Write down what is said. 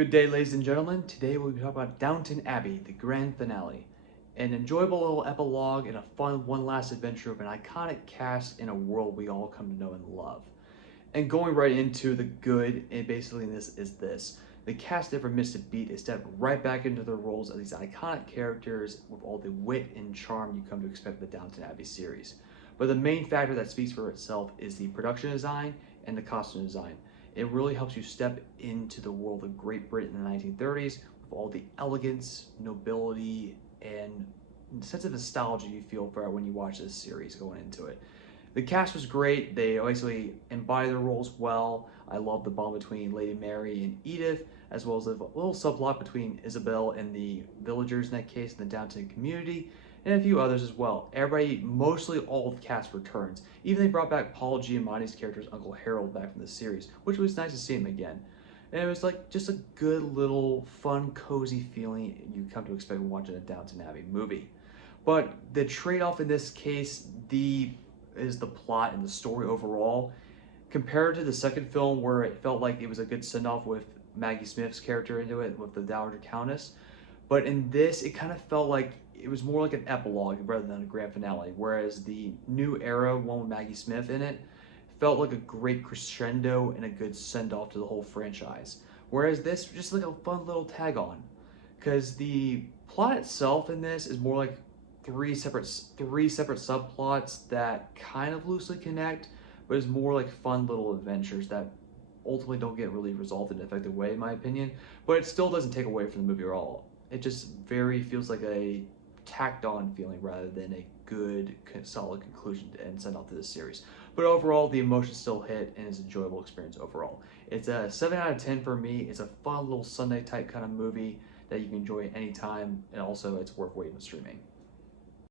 Good day, ladies and gentlemen. Today we'll be talking about Downton Abbey, the grand finale. An enjoyable little epilogue and a fun one last adventure of an iconic cast in a world we all come to know and love. And going right into the good, and basically this is this. The cast never missed a beat. They stepped right back into their roles as these iconic characters with all the wit and charm you come to expect with the Downton Abbey series. But the main factor that speaks for itself is the production design and the costume design. It really helps you step into the world of Great Britain in the 1930s with all the elegance, nobility, and sense of nostalgia you feel for when you watch this series going into it. The cast was great. They basically embody their roles well. I love the bond between Lady Mary and Edith, as well as a little subplot between Isabel and the villagers in that case in the Downton community, and a few others as well. Everybody, mostly all of the cast returns. Even they brought back Paul Giamatti's character's Uncle Harold back from the series, which was nice to see him again. And it was like just a good little fun, cozy feeling you come to expect when watching a Downton Abbey movie. But the trade-off in this case, is the plot and the story overall. Compared to the second film where it felt like it was a good send-off with Maggie Smith's character into it, with the Dowager Countess. But in this, it kind of felt like it was more like an epilogue rather than a grand finale, whereas the new era one with Maggie Smith in it felt like a great crescendo and a good send-off to the whole franchise. Whereas this was just like a fun little tag-on, because the plot itself in this is more like three separate subplots that kind of loosely connect, but it's more like fun little adventures that ultimately don't get really resolved in an effective way, in my opinion. But it still doesn't take away from the movie at all. It just very feels like a tacked on feeling rather than a good, solid conclusion and send off to this series. But overall, the emotions still hit and it's an enjoyable experience overall. It's a 7 out of 10 for me. It's a fun little Sunday type kind of movie that you can enjoy anytime, and also it's worth waiting and streaming.